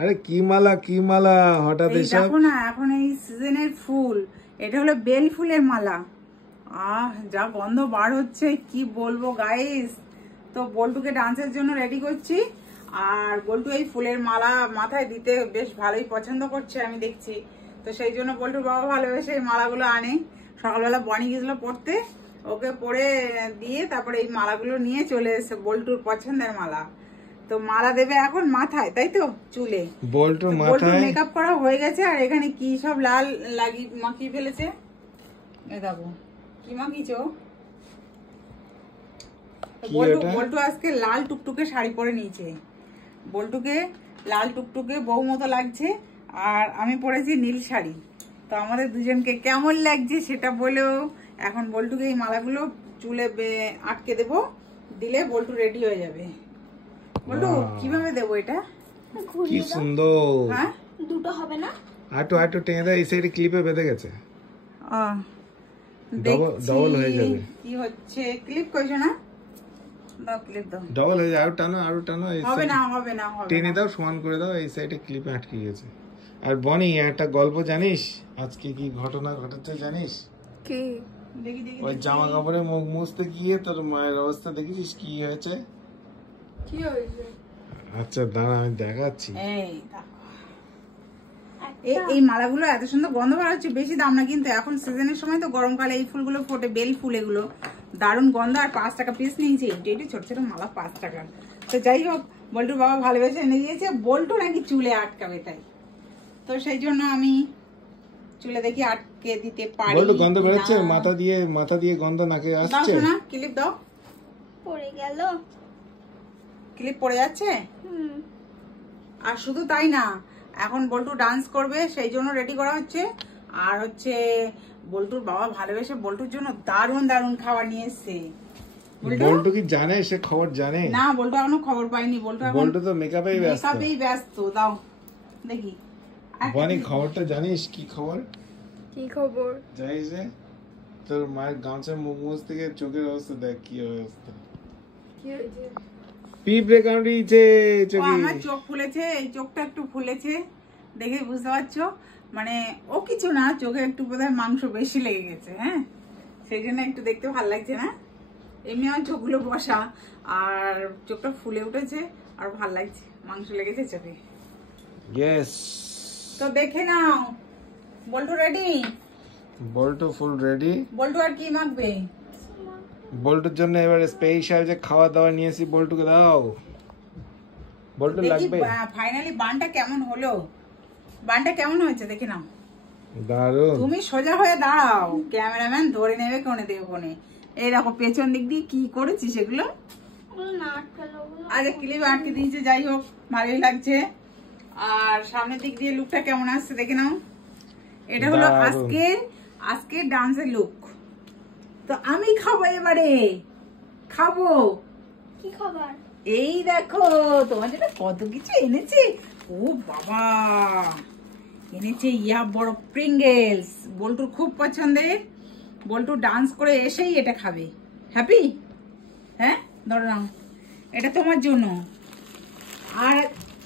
আরে কি মালা হঠাৎ এসব? দেখো না, এখন এই সিজনের ফুল, এটা হলো বেল ফুলের মালা। যা গন্ধ বার হচ্ছে কি বলবো গাইস। তো বল্টুকে ডান্সের জন্য রেডি করছি, আর বল্টু এই ফুলের মালা মাথায় দিতে বেশ ভালোই পছন্দ করছে আমি দেখছি। তো সেই জন্য বল্টুর বাবা ভালোবেসে এই মালাগুলো আনে। সকালবেলা বনি গেছিল পড়তে, ওকে পরে দিয়ে তারপরে এই মালাগুলো নিয়ে চলে এসেছে, বল্টুর পছন্দের মালা। তো মালা দেবে এখন মাথায়, তাই তো? চুলে বল্টুর মাথায় মেকআপ করা হয়ে গেছে। আর এখানে কি সব লাল মাখিয়ে ফেলেছে, এ দেখো কি মাখিয়েছো। বল্টু আজকে লাল টুকটুকে শাড়ি পরে নিয়েছে। বল্টুকে লাল টুকটুকে বউ মতো লাগছে, আর আমি পরেছি নীল শাড়ি। তো আমাদের দুজনকে কেমন লাগছে সেটা বলেও। এখন বল্টুকে এই মালাগুলো চুলে আটকে দেবো, দিলে বল্টু রেডি হয়ে যাবে। বল্টু কিভাবে দেবো এটা? কি সুন্দর। হ্যাঁ, দুটো হবে না? আটু টেনে দাও, এই সাইডে ক্লিপে বেঁধে গেছে। ডবল হয়ে যাবে। কি হচ্ছে, ক্লিপ কইছো না? দাও ক্লিপ দাও। ডবল হয়ে যাবে, আরো টানো। হবে না টেনে দাও, সমান করে দাও, এই সাইডে ক্লিপে আটকে গেছে। আর বনি, একটা গল্প জানিস আজকে কি ঘটনা ঘটেছে জানিস? কি? দেখি ওই জামা কাপড়ে মুখ মুছতে গিয়ে তোর মায়ের অবস্থা দেখেছিস কি হয়েছে? কি হয়েছে? আচ্ছা দাঁড়া, আমি দেখাচ্ছি। এই মালাগুলো এত সুন্দর গন্ধ বার হচ্ছে, বেশি দাম না কিন্তু। এখন সিজনের সময় তো গরমকালে এই ফুলগুলো ফোটে, বেল ফুল, এগুলো দারুণ গন্ধ। আর 5 টাকা পিস নিয়েছে, এটি ছোট ছোট মালা 5 টাকা। তো যাই হোক, বল্টুর বাবা ভালোবেসে এনে দিয়েছে। বল্টু নাকি চুলে আটকাবে, তাই তো সেই জন্য আমি চুলে দেখি আটকে দিতে পারি। বল্টু গন্ধ বেরোচ্ছে মাথা দিয়ে গন্ধ নাকে আসছে। দাও না, ক্লিপ দাও। পড়ে গেল, ক্লিপ পড়ে যাচ্ছে। আর শুধু তাই না, এখন বল্টু ডান্স করবে, সেই জন্য রেডি করা হচ্ছে। আর হচ্ছে বল্টুর বাবা ভালোবেসে বল্টুর জন্য দারুণ দারুণ খাবার নিয়ে এসছে। বল্টু কি জানে? সে খবর জানে না, বল্টু এখনো খবর পাইনি। বল্টু তো মেকআপেই ব্যস্ত। দাও দেখি বনি, খবরটা জানিস? কি খবর? কি খবর? জানিস রে, তোর মায়ের গামছা মুখ মুছ থেকে চোখের অবস্থা দেখ, কি অবস্থা। কি হয়েছে? পিঁপড়ে কামড়িয়েছে চোখে। আমার চোখ ফুলেছে, এই চোখটা একটু ফুলেছে, দেখে বুঝতে পারছো। মানে ও কিছু না, চোখে একটু বোধহয় মাংস বেশি লেগে গেছে। হ্যাঁ, সেই জন্য একটু দেখতে ভালো লাগছে না। এমনি আমার চোখগুলো বসা, আর চোখটা ফুলে উঠেছে, আর ভাল লাগছে, মাংস লেগেছে চোখে। ইয়েস। তো দেখে নাও, বল্টু রেডি? বল্টু ফুল রেডি। বল্টু আর কি মাখবে? বল্টুর জন্য এবার স্পেশাল যে খাওয়া দাওয়া নিয়েছি, বল্টুকে দাও। বল্টু লাগবে। ফাইনালি বানটা কেমন হলো, বানটা কেমন হয়েছে দেখে নাও। দারুণ। তুমি সোজা হয়ে দাঁড়াও, ক্যামেরাম্যান ধরে নেবে কোনে দেবে কোনে। এই দেখো পেছন দিক দিয়ে কি করেছি সেগুলো। আরে ক্লিপ আটকে দিয়েছে, যাই হোক ভালোই লাগছে। আর সামনের দিক দিয়ে লুকটা কেমন আসছে দেখে নাও। এটা হলো আজকের ডান্সের লুক। তো আমি খাবো এবারে, খাবো। কি খাবার? এই দেখো তোমার জন্য কত কিছু এনেছে। ও বাবা, এনেছে ইয়া বড় প্রিঙ্গেলস, বল্টুর খুব পছন্দের। বল্টু ডান্স করে এসেই এটা খাবে। হ্যাপি? হ্যাঁ, ধরো নাও, এটা তোমার জন্য। আর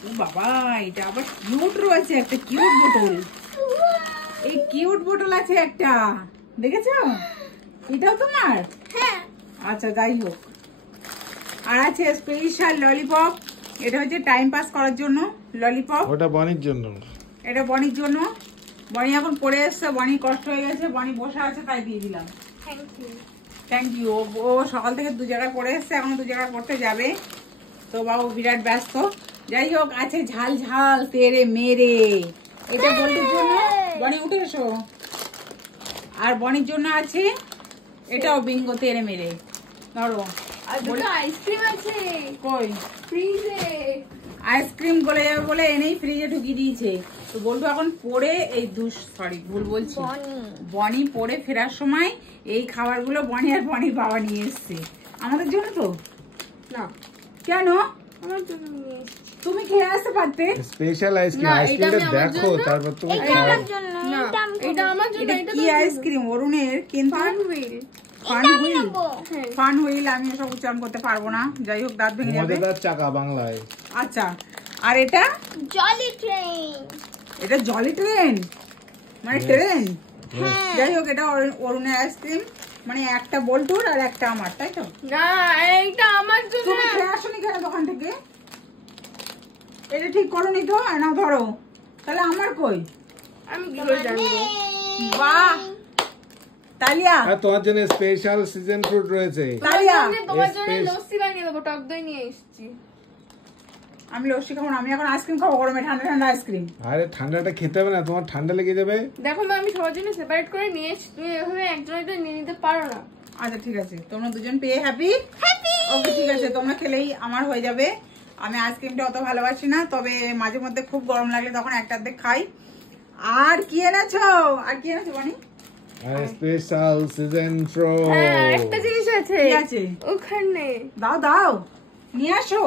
ও বাবা, এটা আবার কিউট রয়েছে, একটা কিউট বোতল। এই কিউট বোতল আছে একটা, দেখেছো? এটাও তোমার? হ্যাঁ। আচ্ছা যাই হোক। আর আছে স্পেশাল ললিপপ, এটা হচ্ছে টাইম পাস করার জন্য ললিপপ। ওটা বনির জন্য। এটা বনির জন্য। বনি এখন পড়ে এসছে, বনি কষ্ট হয়ে গেছে, বনি বসে আছে তাই দিয়ে দিলাম। Thank you. ও সকাল থেকে 2 জায়গায় পড়ে এসছে, এখন 2 জায়গায় পড়তে যাবে। তো বাবু বিরাট ব্যস্ত। যাই হোক, আছে ঝাল ঝাল তেরে মেরে, এটা বনির জন্য। বনি উঠে এসো। আর বনির জন্য আছে এটাও বিঙ্গো তেরে মেরে। ধরো, আইসক্রিম আছে। কই? ফ্রিজে। আইসক্রিম গলে যাবে বলে এনেই ফ্রিজে ঢুকিয়ে দিয়েছে। তো বলবো এখন পরে এই ভুল বলছি, বনি পরে ফেরার সময় এই খাবারগুলো বনি আর বনির বাবা নিয়ে এসছে আমাদের জন্য। তো না কেন, আমার জন্য নিয়ে এসেছি। তুমি খেয়ে আসতে পারতে। স্পেশাল আইসক্রিম, আইসক্রিমটা দেখো তারপর তুমি খাও। এটা আমার জন্য। এটা কি আইসক্রিম? অরুণের, কিন্তু ফান হুইল। আমি সব উচ্চারণ করতে পারবো না, যাই হোক দাঁত ভেঙে যাবে। মজাদার চাকা বাংলায়। আচ্ছা, আর এটা জলি ট্রেন। এটা জলি ট্রেন, মানে ট্রেন। যাই হোক, এটা অরুণের আইসক্রিম, মানে একটা বল্টুর আর একটা আমার, তাই তো? না, এইটা আমার জন্য। তুমি খেয়ে আসনি কেন দোকান থেকে? এটা ঠিক করোনি তো? না ধরো, তাহলে আমার কই? আমি কি করে জানবো? বাহ, তালিয়া, আর তোমার জন্য স্পেশাল সিজন ফ্রুট রয়েছে। তালিয়া। তোমার জন্য Space- লস্যি বানিয়ে দেবো, টক দই নিয়ে এসেছি। আমি লস্যি খাবো না, আমি এখন আইসক্রিম খাবো, গরমে ঠান্ডা ঠান্ডা আইসক্রিম। আরে ঠান্ডাটা খেতে হবে না, তোমার ঠান্ডা লেগে যাবে। দেখো মা, আমি সবার জন্য সেপারেট করে নিয়ে এসেছি, তুমি এভাবে একজনের তো নিয়ে নিতে পারো না। আচ্ছা ঠিক আছে, তোমরা দুজন পেয়ে হ্যাপি? ওকে ঠিক আছে, তোমরা খেলেই আমার হয়ে যাবে। আমি আইসক্রিমটা অত ভালোবাসি না, তবে মাঝে মধ্যে খুব গরম লাগলে তখন একটা অর্ধেক খাই। আর কি এনেছো? আর কি এনেছো বানি? আর স্পেশাল সিজন হ্যাঁ, ফ্রুট। একটা জিনিস আছে। কি আছে? ওখানে। দাও দাও, নিয়ে আসো।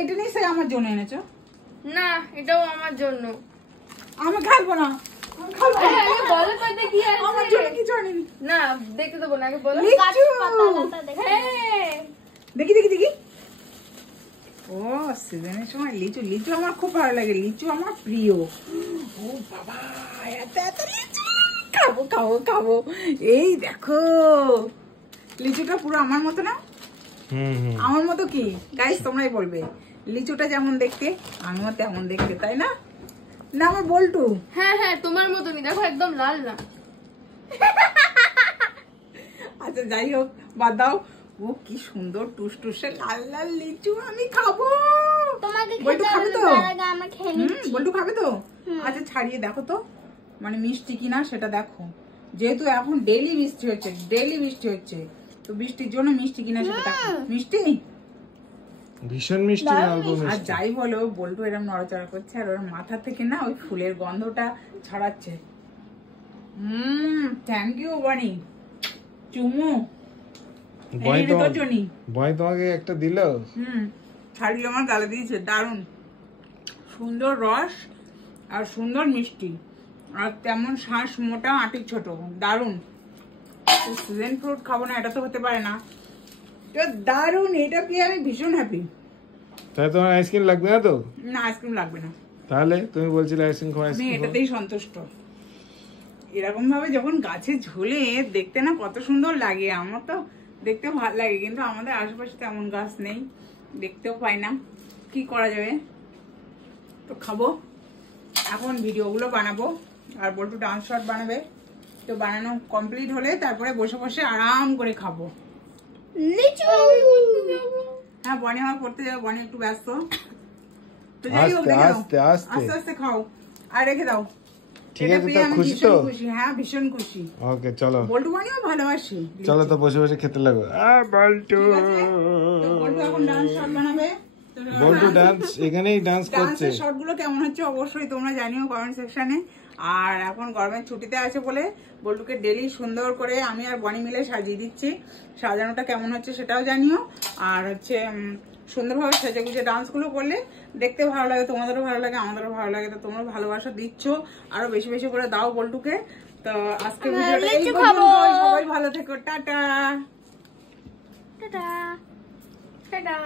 এটা নিশ্চয়ই আমার জন্য এনেছো। না, এটাও আমার জন্য। আমি খাবো না, আমি খাবো না। আগে বলো তো এটা কি আছে? আমার জন্য কিছু আনিনি। না, দেখতে দেবো না, আগে বলো। লিচু। হ্যাঁ। দেখি দেখি দেখি। ও, সিজনের সময় লিচু, লিচু আমার খুব ভালো লাগে, লিচু আমার প্রিয়। ও বাবা, এত এত লিচু, খাবো খাবো খাবো। এই দেখো, লিচুটা পুরো আমার মতো না? আমার মতো কি গাইস, তোমরাই বলবে। লিচুটা যেমন দেখতে, আমিও তেমন দেখতে, তাই না? না আমার বল্টু। হ্যাঁ হ্যাঁ, তোমার মতনই, দেখো একদম লাল না। আচ্ছা যাই হোক, বাদ দাও। ও কি সুন্দর টুসটুসে লাল লাল লিচু, আমি খাবো। তোমাকে বল্টু খাবে তো? আমরা খেয়ে বল্টু খাবে তো? আচ্ছা ছাড়িয়ে দেখো তো, মানে মিষ্টি কিনা সেটা দেখো। যেহেতু এখন ডেইলি বৃষ্টি হচ্ছে, ডেইলি বৃষ্টি হচ্ছে, তো বৃষ্টির জন্য মিষ্টি কিনা সেটা দেখো। মিষ্টি? ভীষণ মিষ্টি না, অল্প আর মিষ্টি। যাই বলো, বল্টু এরকম নড়াচড়া করছে আর ওর মাথা থেকে না ওই ফুলের গন্ধটা ছড়াচ্ছে। থ্যাংক ইউ বানি, চুমু। বয় এই রে তোর জন্যই। বয় তোমাকে একটা দিল। ছাড়িয়ে আমার গালে দিয়েছে, দারুণ সুন্দর রস আর সুন্দর মিষ্টি, আর তেমন শ্বাস মোটা, আটি ছোট, দারুণ। সিজন ফ্রুট খাবো না, এটা তো হতে পারে না। এটা দারুণ, এটা পেয়ে আমি ভীষণ হ্যাপি। তাই তোমার আইসক্রিম লাগবে না তো? না, আইসক্রিম লাগবে না, তাহলে তুমি বলছিলে আইসক্রিম খাও, আমি আইসক্রিম খাও। এটাতেই সন্তুষ্ট। এরকম ভাবে যখন গাছে ঝুলে দেখতে না কত সুন্দর লাগে, আমার তো দেখতেও ভালো লাগে, কিন্তু আমাদের আশেপাশে তেমন গাছ নেই, দেখতেও পাই না, কি করা যাবে। তো খাবো, এখন ভিডিওগুলো বানাবো, আর বল্টু ডান্স শট বানাবে। তো বানানো কমপ্লিট হলে তারপরে বসে বসে আরাম করে খাবো। লিচু। হ্যাঁ, বনি আমার পড়তে যাবে, বনি একটু ব্যস্ত। তো যাই হোক, আস্তে রেখে দাও, আস্তে আস্তে। আস্তে আস্তে খাও আর রেখে দাও। ঠিক এটা আছে, পেয়ে তো আমি খুশি ভীষণ তো? খুশি, হ্যাঁ ভীষণ খুশি। ওকে চলো, বল্টু বানিও ভালোবাসি। চলো তো বসে বসে খেতে লাগো। বল্টু, ঠিক আছে, তো বল্টু এখন ডান্স শট বানাবে। বল্টু ডান্স এখানেই ডান্স করছে। ডান্সের শটগুলো কেমন হচ্ছে অবশ্যই তোমরা জানিও কমেন্ট সেকশনে। আর এখন গরমের ছুটিতে আছে বলে বল্টুকে ডেলি সুন্দর করে আমি আর বনি মিলে সাজিয়ে দিচ্ছি। সাজানোটা কেমন হচ্ছে সেটাও জানিও। আর হচ্ছে সুন্দরভাবে সেজে গুজে ডান্সগুলো করলে দেখতে ভালো লাগে, তোমাদেরও ভালো লাগে, আমাদেরও ভালো লাগে। তো তোমরা ভালোবাসা দিচ্ছ, আরো বেশি বেশি করে দাও বল্টুকে। তো আজকে ভিডিওটা এই পর্যন্ত, সবাই ভালো থেকো, টাটা। Tata tata.